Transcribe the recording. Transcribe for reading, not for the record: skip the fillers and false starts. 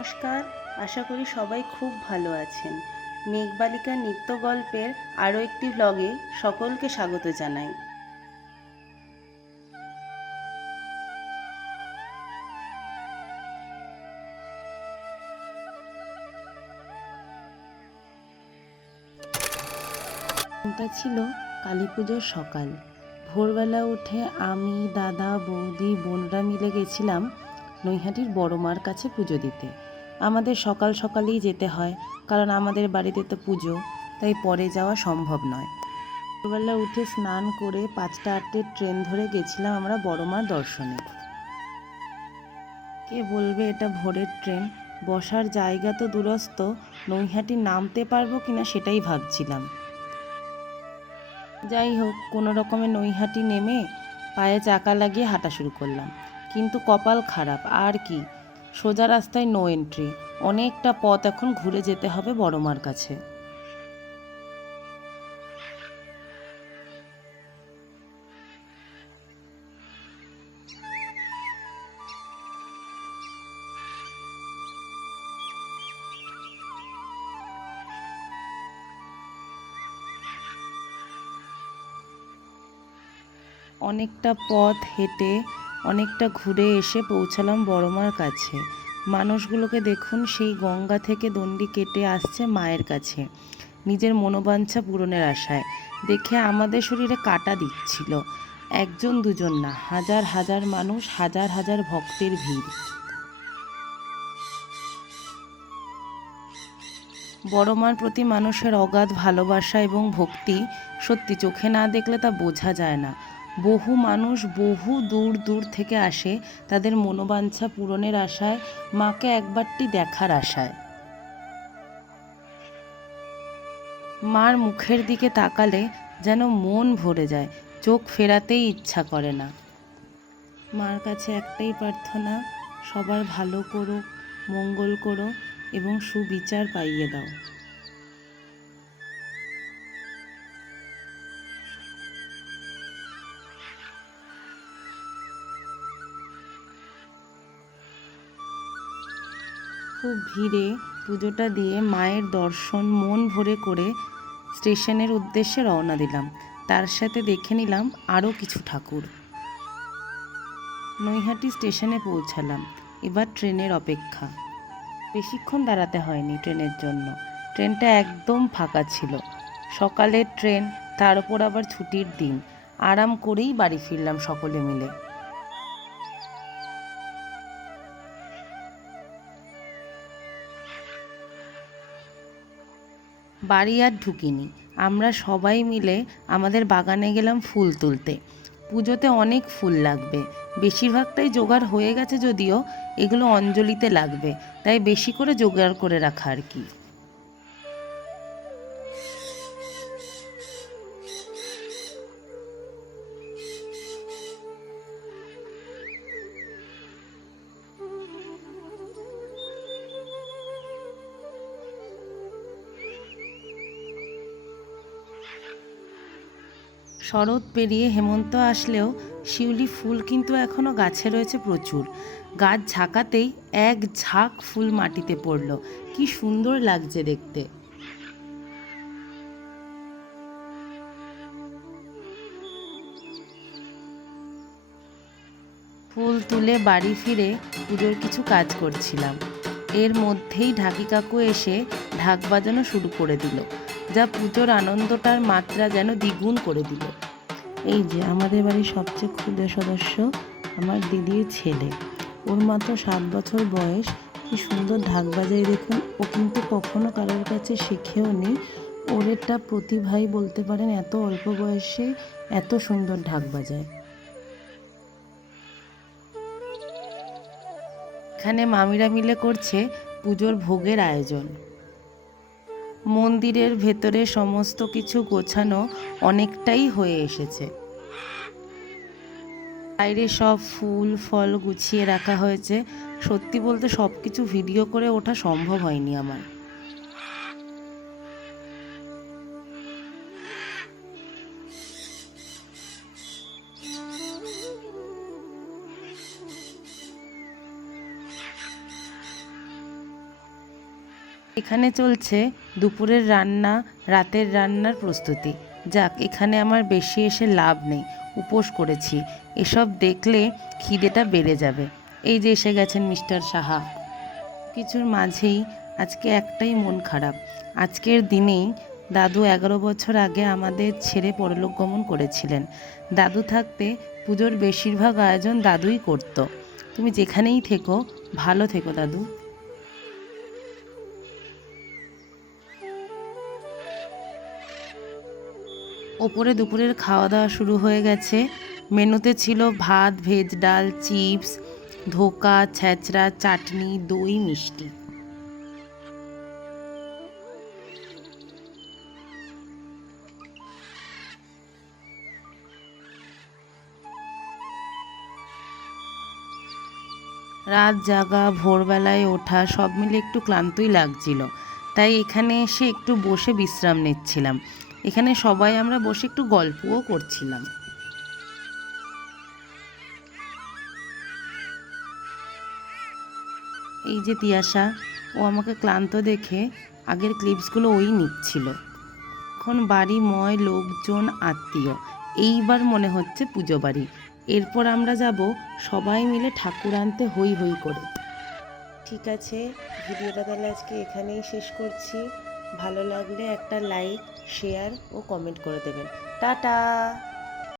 নমস্কার, আশা করি সবাই খুব ভালো আছেন। মেঘবালিকা নিত্য গল্পের আরও একটি ভ্লগে সকলকে স্বাগত জানাই। এটা ছিল কালী পুজোর সকাল। ভোরবেলা উঠে আমি, দাদা, বৌদি, বোনরা মিলে গেছিলাম নৈহাটির বড় মার কাছে পুজো দিতে। আমাদের সকাল সকালেই যেতে হয়, কারণ আমাদের বাড়িতে তো পুজো, তাই পরে যাওয়া সম্ভব নয়। ভোরবেলা উঠে স্নান করে 5টা-8টের ট্রেন ধরে গেছিলাম আমরা বড় মার দর্শনে। কে বলবে এটা ভোরের ট্রেন, বসার জায়গা তো দূরস্থ, নৈহাটি নামতে পারবো কিনা সেটাই ভাবছিলাম। যাই হোক, কোনো রকমে নৈহাটি নেমে পায়ে চাকা লাগিয়ে হাঁটা শুরু করলাম। কিন্তু কপাল খারাপ, আর কি, সোজা রাস্তায় নো এন্ট্রি। অনেকটা পথ এখন ঘুরে যেতে হবে বড় মার কাছে। অনেকটা পথ হেঁটে অনেকটা ঘুরে এসে পৌঁছালাম বড় মার কাছে। মানুষগুলোকে দেখুন, সেই গঙ্গা থেকে দণ্ডি কেটে আসছে মায়ের কাছে নিজের মনোবাঞ্ছা পূরণের আশায়। দেখে আমাদের শরীরে কাঁটা দিচ্ছিল। একজন দুজন না, হাজার হাজার মানুষ, হাজার হাজার ভক্তের ভিড়। বড় মার প্রতি মানুষের অগাধ ভালোবাসা এবং ভক্তি সত্যি চোখে না দেখলে তা বোঝা যায় না। বহু মানুষ বহু দূর দূর থেকে আসে তাদের মনোবাঞ্ছা পূরণের আশায়, মাকে একবারটি দেখার আশায়। মার মুখের দিকে তাকালে যেন মন ভরে যায়, চোখ ফেরাতেই ইচ্ছা করে না। মার কাছে একটাই প্রার্থনা, সবার ভালো করো, মঙ্গল করো এবং সুবিচার পাইয়ে দাও। খুব ভিড়ে পুজোটা দিয়ে মায়ের দর্শন মন ভরে করে স্টেশনের উদ্দেশ্যে রওনা দিলাম। তার সাথে দেখে নিলাম আরও কিছু ঠাকুর। নৈহাটি স্টেশনে পৌঁছালাম। এবার ট্রেনের অপেক্ষা। বেশিক্ষণ দাঁড়াতে হয়নি ট্রেনের জন্য। ট্রেনটা একদম ফাঁকা ছিল। সকালের ট্রেন, তার উপর আবার ছুটির দিন। আরাম করেই বাড়ি ফিরলাম সকলে মিলে। বাড়ি আর ঢুকিনি। আমরা সবাই মিলে আমাদের বাগানে গেলাম ফুল তুলতে। পুজোতে অনেক ফুল লাগবে, বেশিরভাগটাই জোগাড় হয়ে গেছে, যদিও এগুলো অঞ্জলিতে লাগবে, তাই বেশি করে জোগাড় করে রাখা আর কি। শরৎ পেরিয়ে হেমন্ত আসলেও শিউলি ফুল কিন্তু এখনও গাছে রয়েছে প্রচুর। গাছ ঝাঁকাতেই এক ঝাঁক ফুল মাটিতে পড়ল, কি সুন্দর লাগছে দেখতে। ফুল তুলে বাড়ি ফিরে পুজোর কিছু কাজ করছিলাম। এর মধ্যেই ঢাকি কাকু এসে ঢাক বাজানো শুরু করে দিল, যা পুজোর আনন্দটার মাত্রা যেন দ্বিগুণ করে দিল। এই যে আমাদের বাড়ির সবচেয়ে ক্ষুদে সদস্য, আমার দিদির ছেলে। ওর মাত্র 7 বছর বয়স। কি সুন্দর ঢাক বাজায় দেখুন। ও কিন্তু কখনো কারোর কাছে শিখেও নি। ওর একটা প্রতিভাই বলতে পারেন, এত অল্প বয়সে এত সুন্দর ঢাক বাজায়। এখানে মামিরা মিলে করছে পুজোর ভোগের আয়োজন। মন্দিরের ভেতরে সমস্ত কিছু গোছানো অনেকটাই হয়ে এসেছে। বাইরে সব ফুল ফল গুছিয়ে রাখা হয়েছে। সত্যি বলতে সব কিছু ভিডিও করে ওঠা সম্ভব হয়নি আমার। এখানে চলছে দুপুরের রান্না, রাতের রান্নার প্রস্তুতি। যাক, এখানে আমার বেশি এসে লাভ নেই, উপোস করেছি। এসব দেখলে খিদেটা বেড়ে যাবে। এই যে এসে গেছেন মিস্টার সাহা। কিছুর মাঝেই আজকে একটাই মন খারাপ। আজকের দিনেই দাদু 11 বছর আগে আমাদের ছেড়ে পরলোক গমন করেছিলেন। দাদু থাকতে পুজোর বেশিরভাগ আয়োজন দাদুই করত। তুমি যেখানেই থেকো, ভালো থেকো দাদু। ওপরে দুপুরের খাওয়া দাওয়া শুরু হয়ে গেছে। মেনুতে ছিল ভাত, ভেজ ডাল, চিপস, ধোকা, ছ্যাঁচড়া, চাটনি, দই, মিষ্টি। রাত জাগা, ভোরবেলায় ওঠা সব মিলে একটু ক্লান্তই লাগছিল। তাই এখানে এসে একটু বসে বিশ্রাম নিচ্ছিলাম। এখানে সবাই আমরা বসে একটু গল্পও করছিলাম। এই যে তিয়াশা, ও আমাকে ক্লান্ত দেখে আগের ক্লিপসগুলো ওই নিচ্ছিল। এখন বাড়িময় লোকজন, আত্মীয়। এইবার মনে হচ্ছে পুজো বাড়ি। এরপর আমরা যাব সবাই মিলে ঠাকুর আনতে হই হই করে। ঠিক আছে, ভিডিওটা তাহলে আজকে এখানেই শেষ করছি। ভালো লাগলে একটা লাইক, শেয়ার ও কমেন্ট করে দেবেন। টাটা।